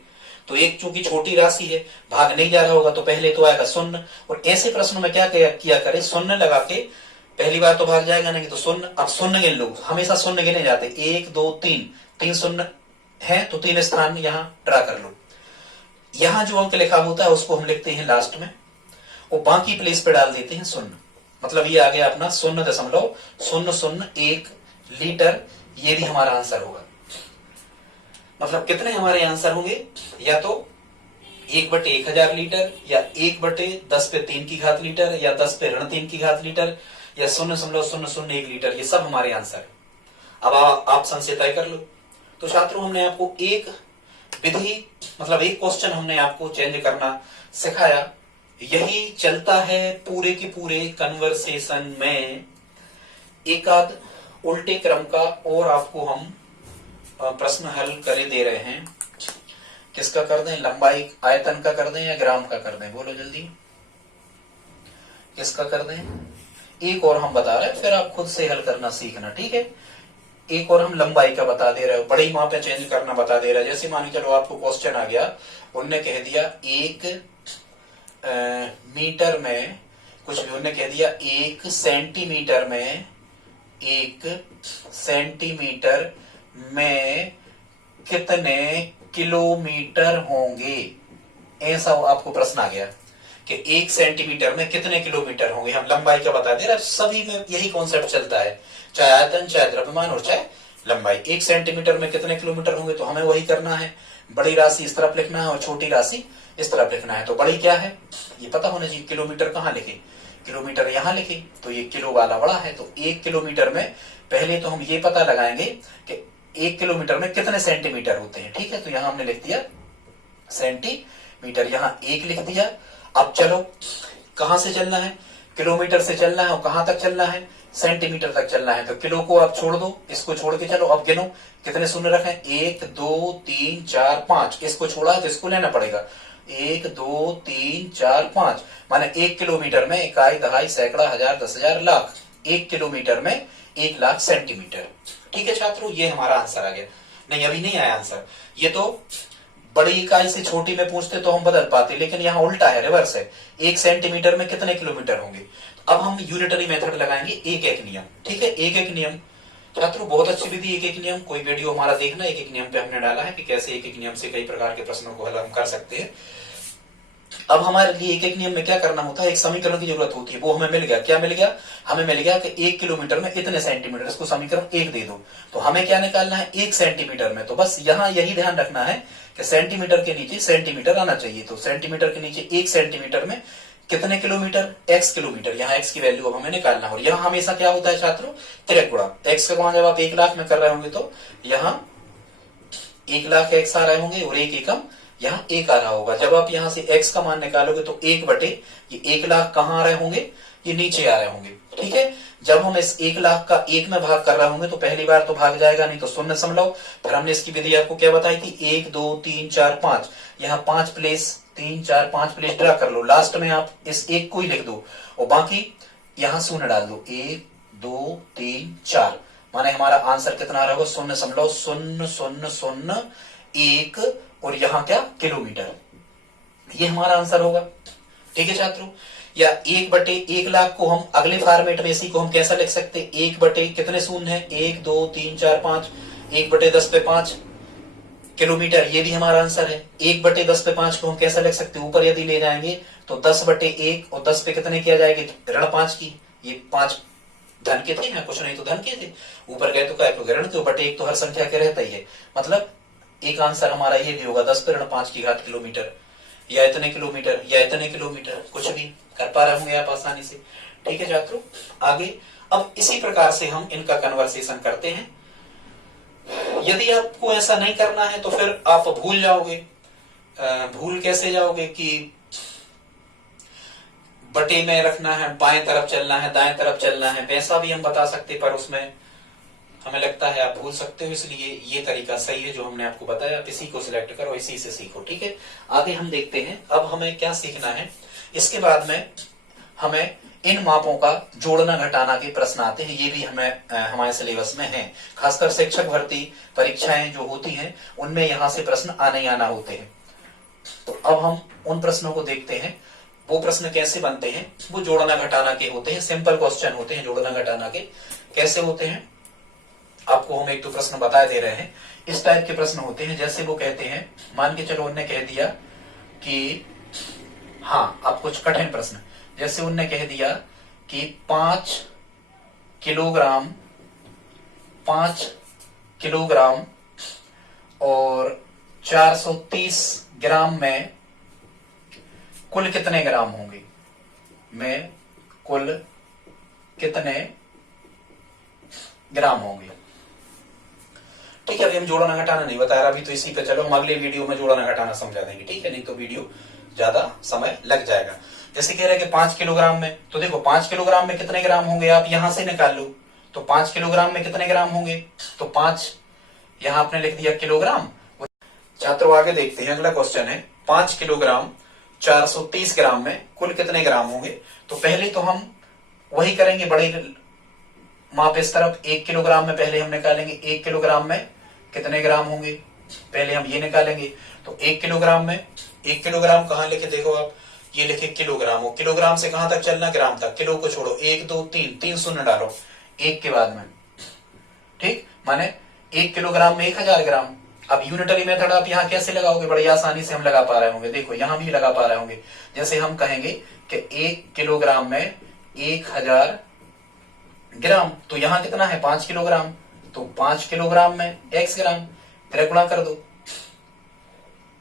तो एक चूंकि छोटी राशि है, भाग नहीं जा रहा होगा, तो पहले तो आएगा शून्य, और ऐसे प्रश्नों में क्या किया करे, शून्य लगा के पहली बार तो भाग जाएगा नहीं तो शून्य। अब शून्य गिन लो, हमेशा शून्य गिने जाते, 1 2 3, 3 शून्य है तो 3 स्थान यहाँ ड्रा कर लो। यहाँ जो अंक लिखा होता है उसको हम लिखते हैं लास्ट में, और बाकी प्लेस पे डाल देते हैं शून्य। मतलब ये आ गया अपना 0.001 लीटर। ये भी हमारा आंसर होगा। मतलब कितने हमारे आंसर होंगे, या तो 1/1000 लीटर, या 1/10⁻³ की घात लीटर, या 10⁻³ की घात लीटर, या 0.001 लीटर। ये सब हमारे आंसर है। अब आप संशय तय कर लो। तो छात्रों हमने आपको एक विधि, मतलब एक क्वेश्चन हमने आपको चेंज करना सिखाया। यही चलता है पूरे के पूरे कन्वर्सेशन में। एक आध उल्टे क्रम का और आपको हम प्रश्न हल करे दे रहे हैं। किसका कर दें, लंबाई आयतन का कर दें या ग्राम का कर दें, बोलो जल्दी, किसका कर दें। एक और हम बता रहे हैं, फिर आप खुद से हल करना सीखना, ठीक है। एक और हम लंबाई का बता दे रहे हो, बड़ी मापे चेंज करना बता दे रहे हैं। जैसे मान चलो आपको क्वेश्चन आ गया, उनने कह दिया 1 मीटर में, कुछ भी उन्होंने कह दिया 1 सेंटीमीटर में, 1 सेंटीमीटर में कितने किलोमीटर होंगे। ऐसा आपको प्रश्न आ गया कि 1 सेंटीमीटर में कितने किलोमीटर होंगे। हम लंबाई का बता दे रहे, सभी में यही कॉन्सेप्ट चलता है, चाहे आयतन, चाहे द्रव्यमान और चाहे लंबाई। 1 सेंटीमीटर में कितने किलोमीटर होंगे, तो हमें वही करना है। बड़ी राशि इस तरफ लिखना है और छोटी राशि इस तरफ लिखना है। तो बड़ी क्या है ये पता होना चाहिए। किलोमीटर कहाँ लिखे, किलोमीटर यहां लिखे, तो ये किलो वाला बड़ा है। तो 1 किलोमीटर में पहले तो हम ये पता लगाएंगे कि 1 किलोमीटर में कितने सेंटीमीटर होते हैं, ठीक है। तो यहां हमने लिख दिया सेंटीमीटर, यहां 1 लिख दिया। अब चलो कहां से चलना है, किलोमीटर से चलना है, और कहां तक चलना है, सेंटीमीटर तक चलना है। तो किलो को आप छोड़ दो, इसको छोड़ के चलो। अब गिनो कितने शून्य रखें, 1 2 3 4 5। इसको छोड़ा है तो इसको लेना पड़ेगा, 1 2 3 4 5। माने 1 किलोमीटर में इकाई, दहाई, सैकड़ा, हजार, 10,000, लाख। 1 किलोमीटर में 1 लाख सेंटीमीटर। ठीक है छात्रों, ये हमारा आंसर आ गया। नहीं अभी नहीं आया आंसर, ये तो बड़ी इकाई से छोटी में पूछते तो हम बदल पाते, लेकिन यहाँ उल्टा है, रिवर्स है। 1 सेंटीमीटर में कितने किलोमीटर होंगे। अब हम यूनिटरी मेथड लगाएंगे, एक एक नियम, ठीक है। एक एक नियम छात्रों बहुत अच्छी विधि, एक एक नियम। कोई वीडियो हमारा देखना, एक एक नियम पे हमने डाला है कि कैसे एक एक नियम से कई प्रकार के प्रश्नों को हल हम कर सकते हैं। अब हमारे लिए एक एक नियम में क्या करना होता है, एक समीकरण की जरूरत होती है। वो हमें मिल गया, क्या मिल गया, हमें मिल गया कि 1 किलोमीटर में इतने सेंटीमीटर, इसको समीकरण 1 दे दो। तो हमें क्या निकालना है, 1 सेंटीमीटर में। तो बस यहाँ यही ध्यान रखना है कि सेंटीमीटर के नीचे सेंटीमीटर आना चाहिए। तो सेंटीमीटर के नीचे 1 सेंटीमीटर में कितने किलोमीटर, x किलोमीटर। यहाँ x की वैल्यू अब हमें निकालना है। और यहाँ हमेशा क्या होता है छात्रों, तिरक गुणा। x का गुणा जब आप 1 लाख में कर रहे होंगे तो यहाँ 1 लाख x आ रहे होंगे, और 1 एकम यहाँ 1 आ रहा होगा। जब आप यहाँ से x का मान निकालोगे तो 1 बटे ये 1 लाख कहाँ आ रहे होंगे, ये नीचे आ रहे होंगे, ठीक है। जब हम इस 1 लाख का 1 में भाग कर रहे होंगे तो पहली बार तो भाग जाएगा नहीं, तो 0 फिर हमने इसकी विधि आपको क्या बताई थी, 1 2 3 4 5। यहाँ 5 प्लेस, 3 4 5 प्लेस ड्रा कर लो। लास्ट में आप इस 1 को ही लिख दो और बाकी यहाँ 0 डाल दो। 1 2 3 4, माने हमारा आंसर कितना आ रहा होगा, 0.0001। और यहाँ क्या, किलोमीटर। ये हमारा आंसर होगा, ठीक है छात्रों। या 1 बटे 1 लाख को हम अगले फॉर्मेट में इसी को हम कैसा लिख सकते हैं, 1 बटे कितने शून्य है, 1 2 3 4 5, 1 बटे 10⁵ किलोमीटर। ये भी हमारा आंसर है। 1 बटे 10⁵ को हम कैसा लिख सकते हैं, ऊपर यदि ले जाएंगे तो 10 बटे 1, और 10 पे कितने किया जाएगी, ऋण 5 की। ये 5 धन के थे ना, कुछ नहीं तो धन के थे, ऊपर गए तो क्या ऋण के, बटे 1 तो हर संख्या के रहता ही है। मतलब एक आंसर हमारा ये भी होगा 10 पे ऋण 5 की घात किलोमीटर, या इतने किलोमीटर, या इतने किलोमीटर, कुछ भी कर पा रहे होंगे आप आसानी से, ठीक है छात्रों। आगे अब इसी प्रकार से हम इनका कन्वर्सेशन करते हैं। यदि आपको ऐसा नहीं करना है तो फिर आप भूल जाओगे। भूल कैसे जाओगे कि बटे में रखना है, बाएं तरफ चलना है, दाएं तरफ चलना है, वैसा भी हम बता सकते, पर उसमें हमें लगता है आप भूल सकते हो। इसलिए ये तरीका सही है जो हमने आपको बताया। आप इसी को सिलेक्ट करो, इसी से सीखो, ठीक है। आगे हम देखते हैं अब हमें क्या सीखना है। इसके बाद में हमें इन मापों का जोड़ना घटाना के प्रश्न आते हैं। ये भी हमें हमारे सिलेबस में है। खासकर शिक्षक भर्ती परीक्षाएं जो होती हैं उनमें यहाँ से प्रश्न आने ही आना होते हैं। तो अब हम उन प्रश्नों को देखते हैं। वो प्रश्न कैसे बनते हैं, वो जोड़ना घटाना के होते हैं, सिंपल क्वेश्चन होते हैं जोड़ना घटाना के। कैसे होते हैं आपको हम एक दो प्रश्न बता दे रहे हैं। इस टाइप के प्रश्न होते हैं, जैसे वो कहते हैं, मान के चलो उन्होंने कह दिया कि हाँ, अब कुछ कठिन प्रश्न, जैसे उन्होंने कह दिया कि 5 किलोग्राम और 430 ग्राम में कुल कितने ग्राम होंगे, में कुल कितने ग्राम होंगे। ठीक है, अभी हम जोड़ना घटाना नहीं बता रहा, अभी तो इसी पे चलो, हम अगले वीडियो में जोड़ना घटाना समझा देंगे, ठीक है, नहीं तो वीडियो ज्यादा समय लग जाएगा। जैसे कह रहे हैं कि 5 किलोग्राम में, तो देखो 5 किलोग्राम में कितने ग्राम होंगे, आप यहां से निकाल लो। तो 5 किलोग्राम में कितने ग्राम होंगे, तो 5 यहां आपने लिख दिया किलोग्राम। छात्रों आगे देखते हैं, अगला क्वेश्चन है 5 किलोग्राम 430 ग्राम में कुल कितने ग्राम होंगे। तो पहले तो हम वही करेंगे, बड़े माप इस तरफ, 1 किलोग्राम में पहले हम निकालेंगे 1 किलोग्राम में कितने ग्राम होंगे, पहले हम ये निकालेंगे। तो 1 किलोग्राम में, 1 किलोग्राम कहां लिखे, देखो आप ये लिखे किलोग्राम, और किलोग्राम से कहां तक चलना, ग्राम तक, किलो को छोड़ो, 1 2 3 शून्य डालो 1 के बाद में, ठीक, माने 1 किलोग्राम में 1000 ग्राम। अब यूनिटरी मेथड आप यहाँ कैसे लगाओगे, बड़ी आसानी से हम लगा पा रहे होंगे, देखो यहां भी लगा पा रहे होंगे। जैसे हम कहेंगे कि 1 किलोग्राम में 1000 ग्राम, तो यहां कितना है 5 किलोग्राम, तो 5 किलोग्राम में x ग्राम, तिरक गुणा कर दो,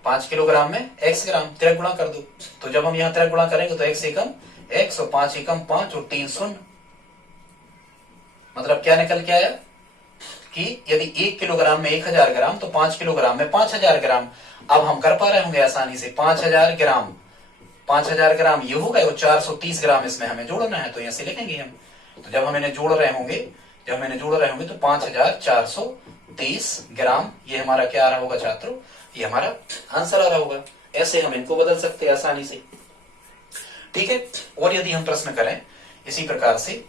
5 किलोग्राम में x ग्राम, तिरक गुणा कर दो। तो जब हम यहाँ तिरक गुणा करेंगे तो x एकम x और 5 एकम 5 और 3 शून्य, मतलब क्या निकल के आया कि यदि 1 किलोग्राम में 1000 ग्राम तो 5 किलोग्राम में 5000 ग्राम। अब हम कर पा रहे होंगे आसानी से, 5000 ग्राम 5000 ग्राम ये हो गए, और 430 ग्राम इसमें हमें जोड़ना है, तो यहां से लिखेंगे हम। तो जब हम इन्हें जोड़ रहे होंगे, तो 5430 ग्राम ये हमारा क्या आ रहा होगा छात्रों, ये हमारा आंसर आ रहा होगा। ऐसे हम इनको बदल सकते हैं आसानी से, ठीक है। और यदि हम प्रश्न करें इसी प्रकार से,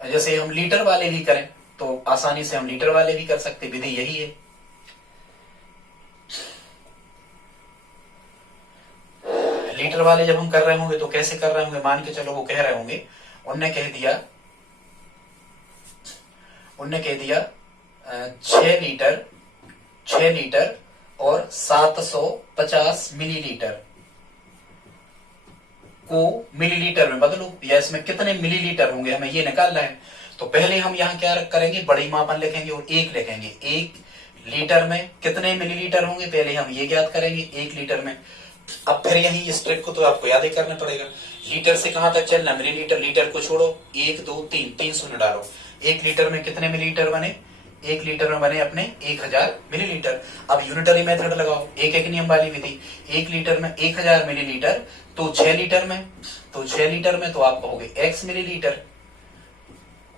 जैसे हम लीटर वाले भी करें तो आसानी से हम लीटर वाले भी कर सकते, विधि यही है। लीटर वाले जब हम कर रहे होंगे तो कैसे कर रहे होंगे, मान के चलो वो कह रहे होंगे, उनने कह दिया 6 लीटर और 750 मिलीलीटर को मिलीलीटर में बदलो, या इसमें कितने मिलीलीटर होंगे हमें ये निकालना है। तो पहले हम यहाँ क्या करेंगे, बड़ी मापन लिखेंगे और 1 लिखेंगे, 1 लीटर में कितने मिलीलीटर होंगे, पहले हम ये ज्ञात करेंगे 1 लीटर में। अब फिर यही इस ट्रिक को तो आपको याद ही करना पड़ेगा, लीटर से कहां तक चलना, मिलीलीटर, लीटर को छोड़ो, 1 2 3 शून्य डालो, 1 लीटर में कितने मिलीलीटर बने, 1 लीटर में बने अपने 1000 मिलीलीटर। अब यूनिटरी मेथड लगाओ, एक एक नियम वाली विधि, 1 लीटर में 1000 मिलीलीटर, तो 6 लीटर में, तो आप कहोगे x मिलीलीटर,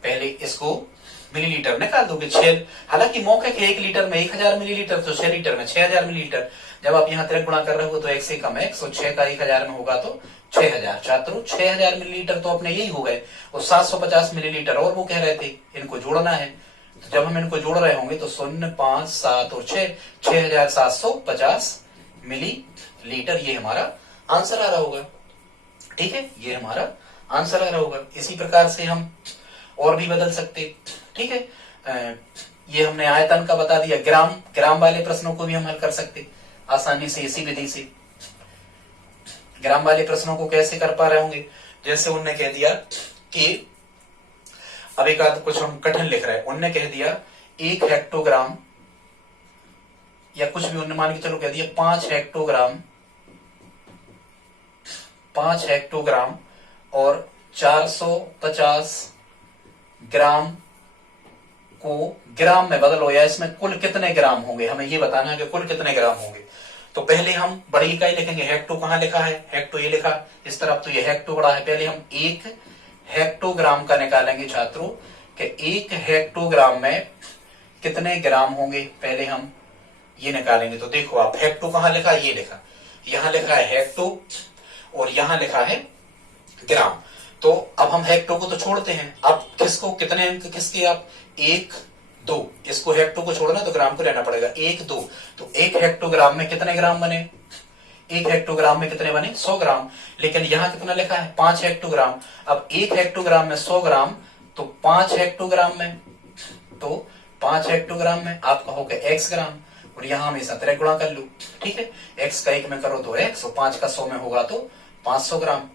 पहले इसको मिलीलीटर निकाल दोगे 6, हालांकि मौके के 1 लीटर में 1000 मिलीलीटर, तो 6 लीटर में 6000 मिलीलीटर। जब आप यहाँ तिरक गुणा कर रहे हो तो x से कम x, और 6 का 1000 में होगा तो 6000। छात्रों 6000 मिलीलीटर तो अपने यही हो गए, और 750 मिलीलीटर और वो कह रहे थे, इनको जोड़ना है। तो जब हम इनको जोड़ रहे होंगे तो 0 5 7 और 6, 6750 मिलीलीटर ये हमारा आंसर आ रहा होगा, ठीक है, ये हमारा आंसर आ रहा होगा। इसी प्रकार से हम और भी बदल सकते, ठीक है। ये हमने आयतन का बता दिया, ग्राम वाले प्रश्नों को भी हम हल कर सकते आसानी से इसी विधि से। ग्राम वाले प्रश्नों को कैसे कर पा रहे होंगे, जैसे उनने कह दिया कि, अब एक आध कुछ हम कठिन लिख रहे हैं, उनने कह दिया 1 हेक्टोग्राम, या कुछ भी उन्होंने मान के चलो कह दिया 5 हेक्टोग्राम और 450 ग्राम को ग्राम में बदलो, या इसमें कुल कितने ग्राम होंगे, हमें ये बताना है कि कुल कितने ग्राम होंगे। तो पहले हम बड़ी इकाई लिखेंगे, हेक्टो कहां लिखा है, हेक्टो ये लिखा इस तरफ, तो ये हेक्टो बड़ा है, पहले हम 1 हेक्टोग्राम का निकालेंगे छात्रों, कि 1 हेक्टोग्राम में कितने ग्राम होंगे, पहले हम ये निकालेंगे। तो देखो आप, हेक्टो कहां लिखा, ये लिखा, यहां लिखा है हेक्टो और यहां लिखा है ग्राम। तो अब हम हेक्टो को तो छोड़ते हैं, अब किसको, कितने अंक किसके, आप 1 2, इसको हेक्टो को छोड़ना तो ग्राम को लेना पड़ेगा, 1 2, तो 1 हेक्टोग्राम में कितने ग्राम बने, 1 हेक्टोग्राम में कितने बने 100 ग्राम, लेकिन यहाँ कितना लिखा है 5 हेक्टोग्राम। अब 1 हेक्टोग्राम में 100 ग्राम, तो 5 हेक्टोग्राम में, तो 5 हेक्टोग्राम में आप कहोगे x ग्राम, और यहाँ हमेशा तरह गुणा कर लो, ठीक है। x का 1 में करो तो x, और 5 का 100 में होगा तो 500 ग्राम।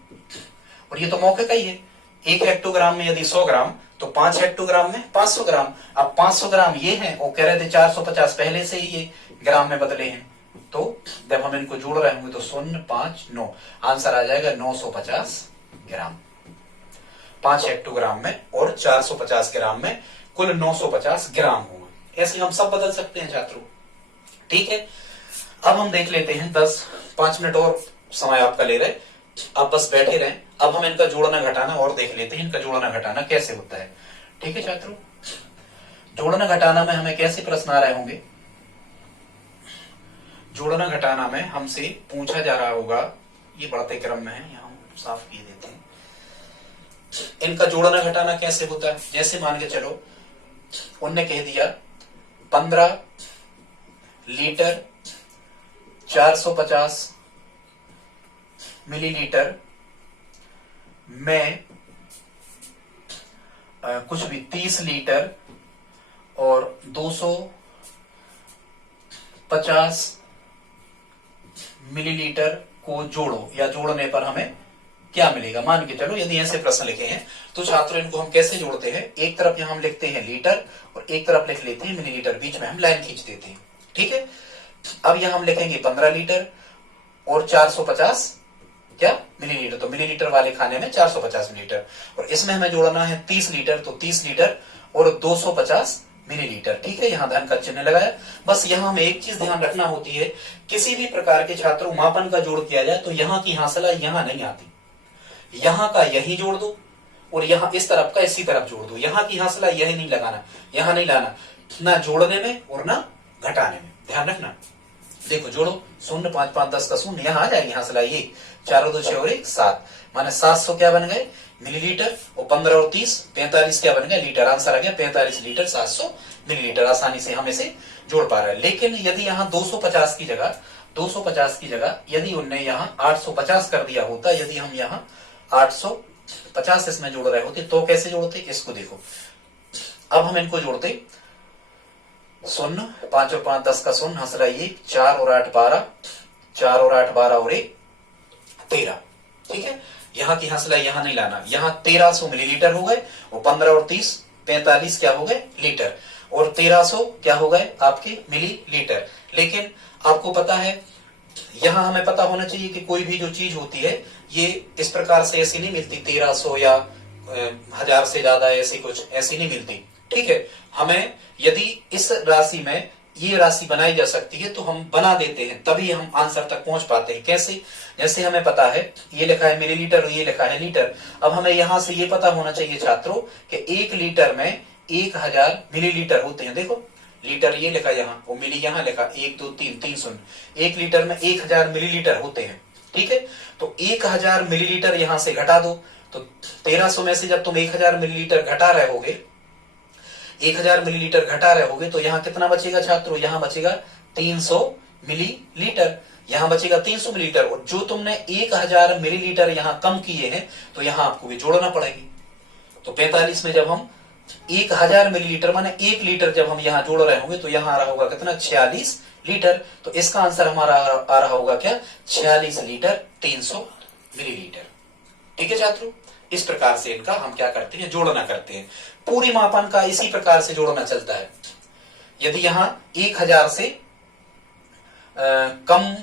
और ये तो मौके का ही है, 1 हेक्टोग्राम में यदि 100 ग्राम तो 5 हेक्टोग्राम में 500 ग्राम। अब 500 ग्राम ये है, और कह रहे थे 450 पहले से ही ये ग्राम में बदले हैं, तो जब हम इनको जोड़ रहे होंगे तो 0 5 9, आंसर आ जाएगा 950 ग्राम। 5 हेक्टोग्राम में और 450 ग्राम में कुल 950 ग्राम होगा। ऐसे हम सब बदल सकते हैं छात्रों, ठीक है। अब हम देख लेते हैं 5 मिनट और समय आपका ले रहे, आप बस बैठे रहें। अब हम इनका जोड़ना घटाना और देख लेते हैं, इनका जोड़ना घटाना कैसे होता है, ठीक है छात्रों। जोड़ना घटाना में हमें कैसे प्रश्न आ रहे होंगे, जोड़ना घटाना में हमसे पूछा जा रहा होगा, ये बढ़ते क्रम में है, यहाँ साफ किए देते हैं। इनका जोड़ना घटाना कैसे होता है, जैसे मान के चलो उनने कह दिया 15 लीटर 450 मिलीलीटर में कुछ भी 30 लीटर और 250 मिलीलीटर को जोड़ो, या जोड़ने पर हमें क्या मिलेगा। मान के चलो यदि ऐसे प्रश्न लिखे हैं तो छात्रों इनको हम कैसे जोड़ते हैं, एक तरफ यहां हम लिखते हैं लीटर और एक तरफ लिख लेते हैं मिलीलीटर, बीच में हम लाइन खींच देते हैं, ठीक है। अब यहां हम लिखेंगे 15 लीटर और 450 क्या मिलीलीटर, तो मिलीलीटर वाले खाने में 450 मिलीलीटर, और इसमें हमें जोड़ना है 30 लीटर, तो 30 लीटर और 250 मिलीलीटर, ठीक है। यहाँ धन का चिन्ह लगाया। बस यहाँ हमें एक चीज ध्यान रखना होती है, किसी भी प्रकार के छात्रों मापन का जोड़ किया जाए तो यहाँ की हासिला यहाँ नहीं आती, यहाँ का यही जोड़ दो और यहाँ इस तरफ का इसी तरफ जोड़ दो, यहाँ की हासिला यही नहीं लगाना, यहाँ नहीं लाना, ना जोड़ने में और ना घटाने में, ध्यान रखना। देखो जोड़ो 0 5 5 10 का 0, यहाँ आ जाएगी हासिला ये 4 2 6 और 1 7, माने 700 क्या बन गए मिलीलीटर, और 15 और 30 45 क्या बन गए लीटर, आंसर आ गया 45 लीटर 700 मिलीलीटर। आसानी से हम इसे जोड़ पा रहे हैं। लेकिन यदि यहाँ 250 की जगह यदि उनने यहाँ 850 कर दिया होता, यदि हम यहाँ 850 इसमें जोड़ रहे होते तो कैसे जोड़ते, इसको देखो। अब हम इनको जोड़ते 0 5 और 5 10 का 0, हंसरा ये 4 और 8 12, 4 और 8 12 और 1 13, ठीक है। यहाँ की हंसला यहाँ नहीं लाना, यहाँ 1300 मिलीलीटर हो गए, और 15 और 30 45 क्या हो गए लीटर, और 1300 क्या हो गए आपके मिलीलीटर। लेकिन आपको पता है, यहाँ हमें पता होना चाहिए कि कोई भी जो चीज होती है ये इस प्रकार से ऐसी नहीं मिलती, 1300 या 1000 से ज्यादा ऐसी कुछ ऐसी नहीं मिलती, ठीक है। हमें यदि इस राशि में ये राशि बनाई जा सकती है तो हम बना देते हैं, तभी हम आंसर तक पहुंच पाते हैं। कैसे, जैसे हमें पता है ये लिखा है मिलीलीटर और ये लिखा है लीटर। अब हमें यहां से ये पता होना चाहिए छात्रों कि 1 लीटर में 1000 मिलीलीटर होते हैं। देखो लीटर ये लिखा यहाँ और मिली यहाँ लिखा, 1 2 3 3 शून्य, 1 लीटर में 1000 मिलीलीटर होते हैं, ठीक है। तो 1000 मिलीलीटर यहां से घटा दो, तो 1300 में से जब तुम 1000 मिलीलीटर घटा रहे होगे, 1000 मिलीलीटर घटा रहे होगे, तो यहाँ कितना बचेगा छात्रों, यहाँ बचेगा 300 मिलीलीटर, यहाँ बचेगा 300 मिलीलीटर। और जो तुमने 1000 मिलीलीटर यहाँ कम किए हैं तो यहाँ आपको भी जोड़ना पड़ेगी। तो 45 में जब हम 1000 मिलीलीटर माने 1 लीटर जब हम यहाँ जोड़ रहे होंगे तो यहाँ आ रहा होगा कितना 46 लीटर। तो इसका आंसर हमारा आ रहा होगा क्या 46 लीटर 300 मिलीलीटर, ठीक है छात्रों। इस प्रकार से इनका हम क्या करते हैं, जोड़ना करते हैं। पूरी मापन का इसी प्रकार से जोड़ना चलता है। यदि यहाँ 1000 से कम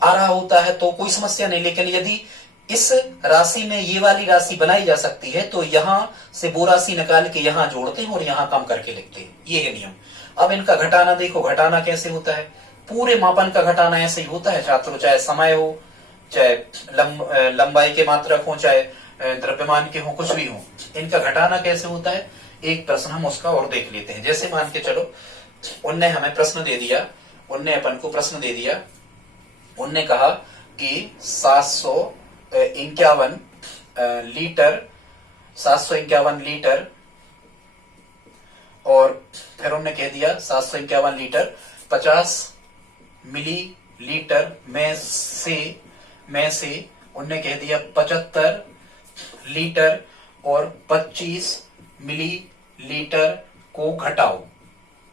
आ रहा होता है तो कोई समस्या नहीं, लेकिन यदि इस राशि में ये वाली राशि बनाई जा सकती है तो यहां से वो राशि निकाल के यहां जोड़ते हैं और यहां कम करके लिखते हैं, ये है नियम। अब इनका घटाना देखो, घटाना कैसे होता है, पूरे मापन का घटाना ऐसे ही होता है छात्रों, चाहे समय हो, चाहे लंबाई के मात्रक हो, चाहे द्रव्यमान के हो, कुछ भी हो। इनका घटाना कैसे होता है, एक प्रश्न हम उसका और देख लेते हैं। जैसे मान के चलो उनने हमें प्रश्न दे दिया, उनने अपन को प्रश्न दे दिया, उनने कहा कि 751 लीटर, 751 लीटर, और फिर उन्होंने कह दिया 751 लीटर 50 मिली लीटर में से उनने कह दिया 75 लीटर और 25 मिली लीटर को घटाओ।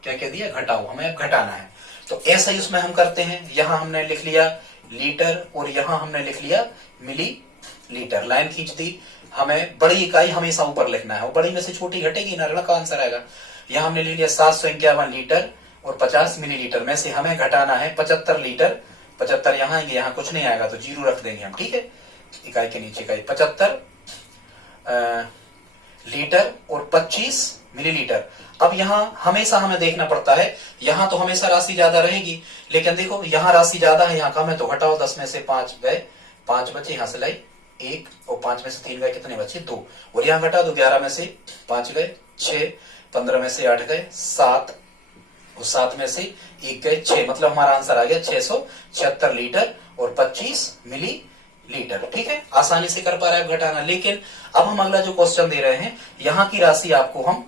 क्या कह दिया? घटाओ, हमें घटाना है। तो ऐसा ही उसमें हम करते हैं। यहां हमने लिख लिया लीटर और यहां हमने लिख लिया मिली लीटर, लाइन खींच दी। हमें बड़ी इकाई हमेशा ऊपर लिखना है और बड़ी में से छोटी घटेगी ना, ऋण का आंसर आएगा। यहां हमने लिख लिया 751 लीटर और 50 मिलीलीटर में से हमें घटाना है 75 लीटर। 75 यहां आएंगे, यहां कुछ नहीं आएगा तो 0 रख देंगे हम, ठीक है। इकाई के नीचे इकाई 75 लीटर और 25 मिलीलीटर। अब यहां हमेशा हमें देखना पड़ता है, यहां तो हमेशा राशि ज्यादा रहेगी, लेकिन देखो यहां राशि ज्यादा है, यहां कम है, तो घटाओ। 10 में से 5 गए, 5 बचे, यहां से लाई 1 और 5 में से 3 गए, कितने बचे? 2। और यहां घटा दो, 11 में से 5 गए 6, 15 में से 8 गए 7 और 7 में से 1 गए 6। मतलब हमारा आंसर आ गया 676 लीटर और 25 मिली लीटर, ठीक है। आसानी से कर पा रहे हैं घटाना। लेकिन अब हम अगला जो क्वेश्चन दे रहे हैं, यहाँ की राशि आपको हम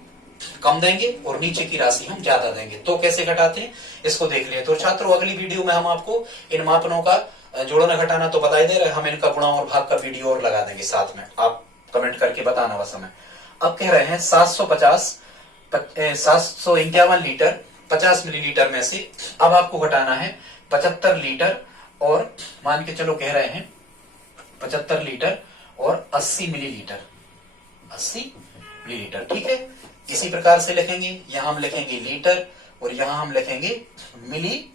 कम देंगे और नीचे की राशि हम ज्यादा देंगे। तो कैसे घटाते हैं इसको देख लें। तो छात्रों अगली वीडियो में हम आपको इन मापनों का जोड़ना घटाना तो बता ही दे रहे हैं, हम इनका गुणा और भाग का वीडियो और लगा देंगे साथ में, आप कमेंट करके बताना बस हमें। अब कह रहे हैं 751 लीटर 50 मिलीलीटर में से अब आपको घटाना है 75 लीटर और मान के चलो कह रहे हैं 75 लीटर और 80 मिलीलीटर, 80 मिलीलीटर, ठीक है। इसी प्रकार से लिखेंगे, यहां हम लिखेंगे लीटर और यहां हम लिखेंगे मिली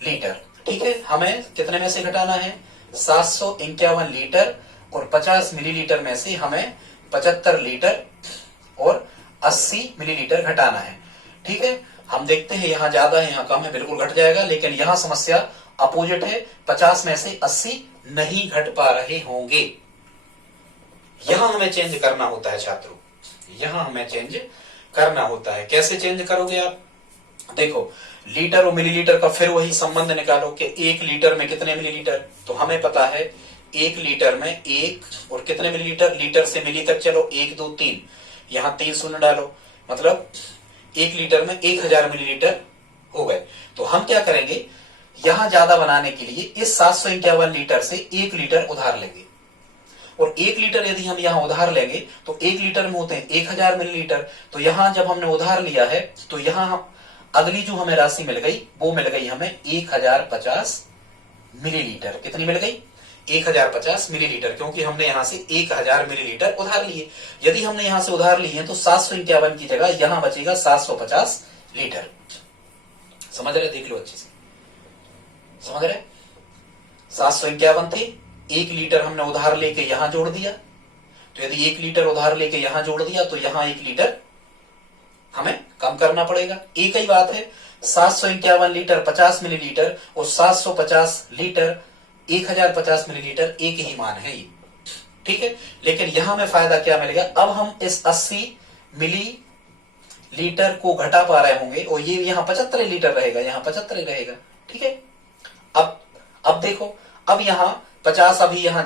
लीटर, ठीक है। हमें कितने में से घटाना है? 751 लीटर और 50 मिलीलीटर में से हमें 75 लीटर और 80 मिलीलीटर घटाना है, ठीक है। हम देखते हैं यहां ज्यादा है, यहां कम है, बिल्कुल घट जाएगा। लेकिन यहां समस्या अपोजिट है, 50 में से 80 नहीं घट पा रहे होंगे। यहां हमें चेंज करना होता है छात्रों, यहां हमें चेंज करना होता है। कैसे चेंज करोगे आप? देखो लीटर और मिलीलीटर का फिर वही संबंध निकालो कि 1 लीटर में कितने मिलीलीटर। तो हमें पता है 1 लीटर में 1 और कितने मिलीलीटर, लीटर से मिली तक चलो 1 2 3, यहां 3 शून्य डालो, मतलब 1 लीटर में 1000 मिलीलीटर हो गए। तो हम क्या करेंगे, यहां ज्यादा बनाने के लिए इस 751 लीटर से 1 लीटर उधार लेंगे। और 1 लीटर यदि हम यहां उधार लेंगे तो 1 लीटर में होते हैं 1000 मिलीलीटर। तो यहां जब हमने उधार लिया है तो यहां हम अगली जो हमें राशि मिल गई वो मिल गई हमें 1050 मिलीलीटर। कितनी मिल गई? 1050 मिलीलीटर, क्योंकि हमने यहां से 1000 मिलीलीटर उधार लिए। यदि हमने यहां से उधार लिए तो 751 की जगह यहां बचेगा 750 लीटर। समझ रहे? देख लो अच्छे से, समझ रहे? 751 थे, 1 लीटर हमने उधार लेके यहां जोड़ दिया। तो यदि 1 लीटर उधार लेके यहां जोड़ दिया तो यहां 1 लीटर हमें कम करना पड़ेगा। एक ही बात है, 751 लीटर 50 मिलीलीटर और 750 लीटर 1050 मिलीलीटर एक ही मान है ये, ठीक है। लेकिन यहां में फायदा क्या मिलेगा, अब हम इस 80 मिलीलीटर को घटा पा रहे होंगे और ये यहां 75 लीटर रहेगा, यहां 75 रहेगा, ठीक है। अब देखो, अब यहां 50 अभी यहां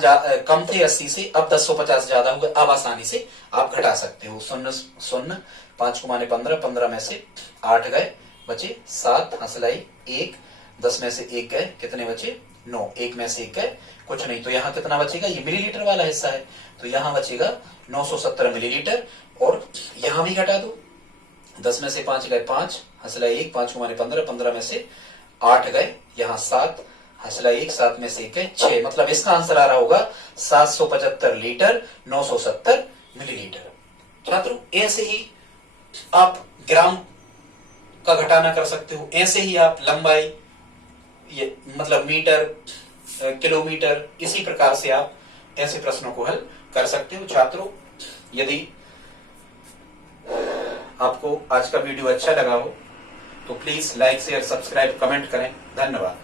कम थे 80 से, अब 1050 ज्यादा हुए। अब आसानी से आप घटा सकते हो। 0 0 5 को माने 15, 15 में से 8 गए, बचे 7, हंसलाई 1, 10 में से 1 गए, कितने बचे? 9, 1 में से 1 गए, कुछ नहीं। तो यहां कितना बचेगा? ये मिलीलीटर वाला हिस्सा है, तो यहां बचेगा 970 मिलीलीटर। और यहां भी घटा दो, 10 में से 5 गए 5, हंसलाई 1, 5 को माने 15, 15 में से 8 गए, यहां 7, हंसला 1, 7 में से 1 है 6। मतलब इसका आंसर आ रहा होगा 775 लीटर 970 मिलीलीटर। छात्रों ऐसे ही आप ग्राम का घटाना कर सकते हो, ऐसे ही आप लंबाई, ये मतलब मीटर, किलोमीटर, इसी प्रकार से आप ऐसे प्रश्नों को हल कर सकते हो। छात्रों यदि आपको आज का वीडियो अच्छा लगा हो तो please like share subscribe comment करें। धन्यवाद।